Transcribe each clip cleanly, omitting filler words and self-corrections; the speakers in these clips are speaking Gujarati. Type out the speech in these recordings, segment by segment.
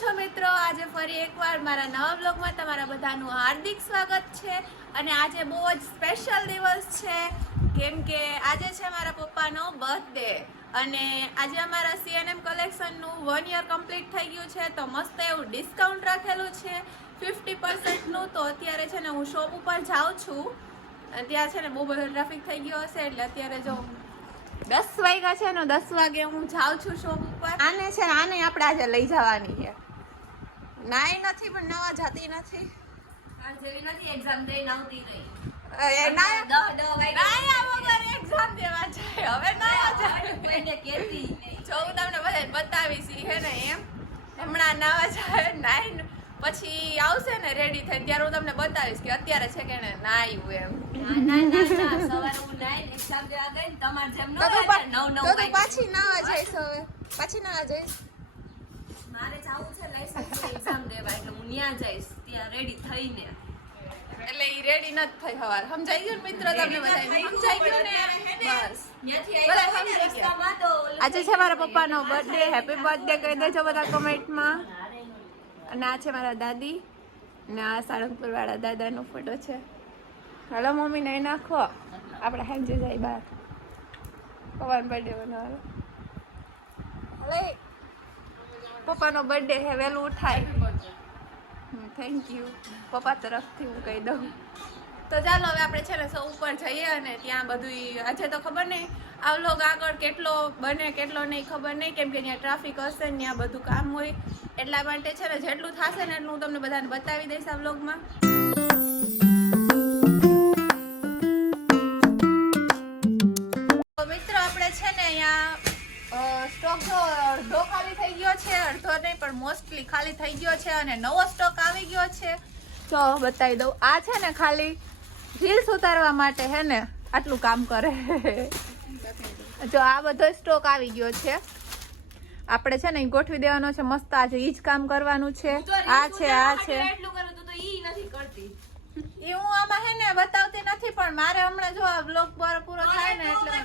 છો મિત્રો? આજે ફરી એકવાર મારા નવા બ્લોગમાં તમારા બધાનું હાર્દિક સ્વાગત છે. અને આજે બહુ જ સ્પેશિયલ દિવસ છે, કેમ કે આજે છે મારા પપ્પાનો બર્થડે અને આજે અમારા CNM કલેક્શનનું 1 યર કમ્પ્લીટ થઈ ગયું છે. તો મસ્ત એવું ડિસ્કાઉન્ટ રાખેલું છે 50%નું. તો અત્યારે છે ને હું શોપ ઉપર જાઉં છું. ત્યાં છે ને બહુ બધો ટ્રાફિક થઈ ગયો હશે, એટલે અત્યારે જો 10 વાગ્યા છે ને 10 વાગે હું જાઉં છું શોપ ઉપર. આને છે ને આને આપણે આજે લઈ જવાની છે. નાઈ નથી પણ નવા જતી નથી. જેવી નથી એક્ઝામ દઈને આવતી નહીં. એ નાયા વગર એક્ઝામ દેવા જાય. હવે નવા જાય કોઈને કહેતી જો હું તમને બધાને બતાવીશ હે ને એમ. હમણાં નવા જાય નાઈ પછી આવશે ને રેડી થઈને ત્યારે હું તમને બતાવીશ કે અત્યારે છે કે નાયું એમ. સવારે હું નાઈને એક્ઝામ દેવા ગઈ ને તમારે જેમ ન હોય પાછી નાવા જઈશ. હવે પાછી નાવા જઈશ. મારે જાવું છે લાયસન્સ એક્ઝામ દેવા, એટલે હું ત્યાં જઈશ ત્યાં રેડી થઈને. એટલે ઈ રેડી નથી થઈ હવાર. સમજાઈ ગયું ને મિત્રો? તમને બધાને સમજાઈ ગયું ને? બસ બધા સમજાઈ ગયા. આજે છે મારા પપ્પાનો બર્થડે. હેપી બર્થડે કહી દેજો બધા કમેન્ટમાં. અને આ છે મારા દાદી ને આ સાળંગપુર વાળા દાદાનો ફોટો છે. હાલો મમ્મી નહીં નાખો, આપણે હાંજે જાય બહાર પપ્પાનો બર્થડે બનાવવાનો. હલે પપ્પાનો બર્થડે હે, વહેલું ઉઠાય. થેન્ક યુ પપ્પા તરફથી હું કહી દઉં. તો ચાલો હવે આપણે છે ને સૌ ઉપર જઈએ અને ત્યાં બધું આજે તો ખબર નહીં આ વ્લોગ આગળ કેટલો બને કેટલો નહીં ખબર નહીં, કેમ કે ત્યાં ટ્રાફિક હશે ને ત્યાં બધું કામ હોય. એટલા માટે છે ને જેટલું થશે ને એટલું હું તમને બધાને બતાવી દઈશ આ વ્લોગમાં. તો મિત્રો આપણે છે ને અહીંયા સ્ટોક જો અડધો ખાલી થઈ ગયો છે, અડધો નહીં પણ મોસ્ટલી ખાલી થઈ ગયો છે અને નવો સ્ટોક આવી ગયો છે. જો બતાવી દઉં, આ છે ને ખાલી રીલ્સ ઉતારવા માટે હે ને આટલું કામ કરે. જો આ બધો સ્ટોક આવી ગયો છે. આપણે છે ને ઈ ગોઠવી દેવાનો છે મસ્ત. આજે ઈ જ કામ કરવાનું છે. આ છે આ છે એટલું કરું તો ઈ નથી કરતી. એ હું આમાં હે ને બતાવતી નથી, પણ મારે હમણાં જો આ બ્લોગ પૂરો થાય ને એટલે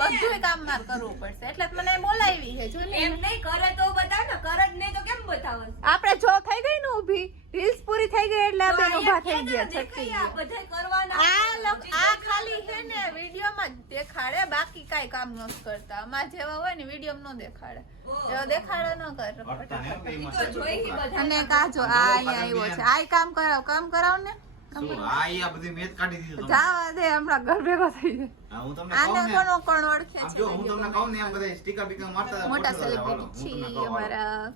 બધું કામ મારે કરવું પડશે. એટલે મને બોલાવી છે. જો એમ નહીં કરે તો બતાવ ને, કરે જ નહીં તો કેમ બતાવસ? આપણે જો થઈ ગઈ ને ઊભી, રીલ્સ પૂરી થઈ ગઈ એટલે આપણે ઊભા થઈ ગયા છટકી ગયા. બધાય કરવાના. આ ખાલી છે ને વિડીયોમાં જ દેખાડે, બાકી કાઈ કામ ન કરતા. અમાર જેવા હોય ને વિડીયો ન દેખાડે, જેવો દેખાડે ન કરે. અને કાજો આ અહીંયા આવ્યો છે. આ કામ કરાવ ને. જાવા દે, હમણાં ઘર ભેગો થઈ જાય. આને કોણ ઓળખે છે? મોટા સેલિબ્રિટી છે અમારા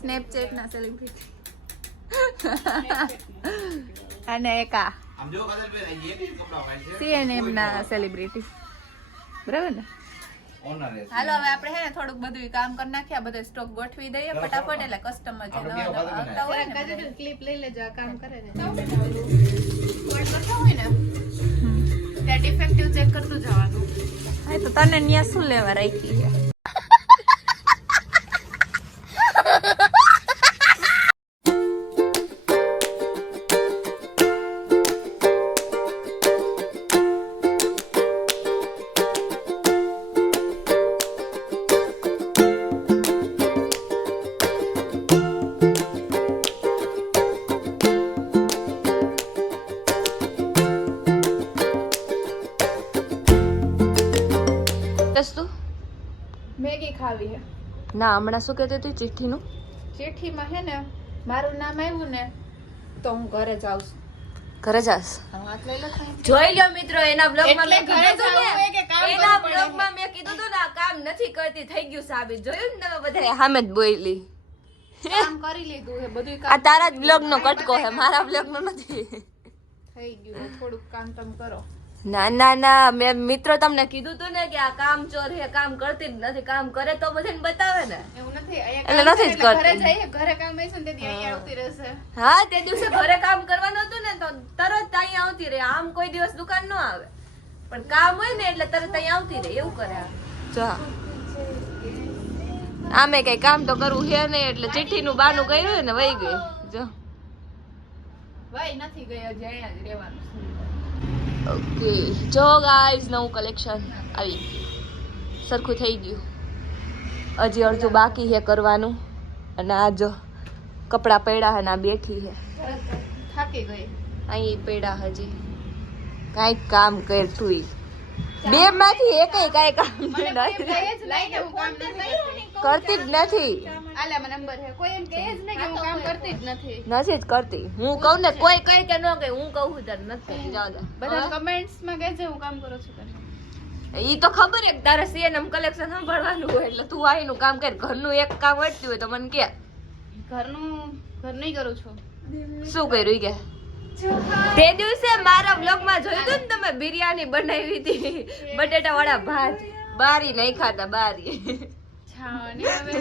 સ્નેપચેટ ના સેલિબ્રિટી. અને એક આ CNM ના સેલિબ્રિટી. બરાબર ને? હાલો હવે આપણે હે ને થોડુંક બધું કામ કરી નાખીએ. બધો સ્ટોક ગોઠવી દઈએ ફટાફટ, એટલે કસ્ટમર જે આવતા હોય ને ક્લિપ લઈ લેજો. આ કામ કરે ને કોડ કરતા હોય ને ત્યાં ડિફેક્ટિવ ચેક કરતું જવાનું. હા તો તને ન્યા શું લેવા રાખી છે? મેગી ખાવી હે ના. હમણાં શું કહેતી હતી ચિઠ્ઠીનું? ચિઠ્ઠીમાં હે ને મારું નામ આવ્યું ને તો હું ઘરે જાઉં છું. ઘરે જાસ? જોઈ લ્યો મિત્રો, એના બ્લોગમાં મેં કીધું તું ને આ કામ નથી કરતી, થઈ ગયું સાબિત. જોયું ને તમે બધા સામે જ બોલી. કામ કરી લીધું હે બધું. આ તારા જ બ્લોગ નો કટકો હે, મારા બ્લોગ નો નથી. થઈ ગયું થોડુંક કામ તમે કરો. ના ના ના, મેં મિત્રો તમને કીધું તું ને કે આ કામ ચોર હે, કામ કરતી જ નથી. કામ કરે તો બધાને બતાવે ને. એવું નથી, એટલે નથી જ કરતી. ઘરે જઈએ, ઘરે કામ હશે ને તેથી અહીંયા આવતી રહેશે. હા, તે દિવસે ઘરે કામ કરવાનું હતું ને તો તરત અહીંયા આવતી રહે. આમ કોઈ દિવસ દુકાન ન આવે, પણ કામ હોય ને એટલે તરત અહીંયા આવતી રહે. એવું કરે. જો આમે કઈ કામ તો કરવું છે નહીં, એટલે ચિઠ્ઠી નું બાનું કર્યું ને વહી ગઈ. જો વહી નથી ગઈ, હજી અહીંયા જ રહેવાનું. ઓકે જો ગાઈઝ, નવું કલેક્શન આવી સરખું થઈ ગયું. હજી અડધું બાકી છે કરવાનું. અને આ જો કપડા પડ્યા હે ના બેઠી હે થાકી ગઈ. અહીં પડ્યા હજી કાંઈક કામ કરતું બે માંથી એકેય કાંઈ કામ મને નહીં એમ કહે જ નહીં કે હું કામ નથી કરતી જ નથી આલામાં નંબર છે. કોઈ એમ કહે જ નહીં કે હું કામ કરતી જ નથી. નથી જ કરતી હું કહું ને કોઈ કઈ કે ન કહે હું કહું છું ત્યારે નથી જાવ દે બધા કમેન્ટ્સ માં કહેજે હું કામ કરું છું કે ઈ તો ખબર છે કે તારે સીએનએમ કલેક્શન સાંભળવાનું હોય એટલે તું આઈનું કામ કર ઘરનું એક કામ વધતું હોય તો મને કે ઘરનું કરું છું. શું કર્યું ઈ કે તે દિવસે મારા બ્લોગમાં જોયું હતું ને તમે બિરયાની બનાવી હતી બટેટા વાળા ભાત બારી નહીં ખાતા બારી છાણી હવે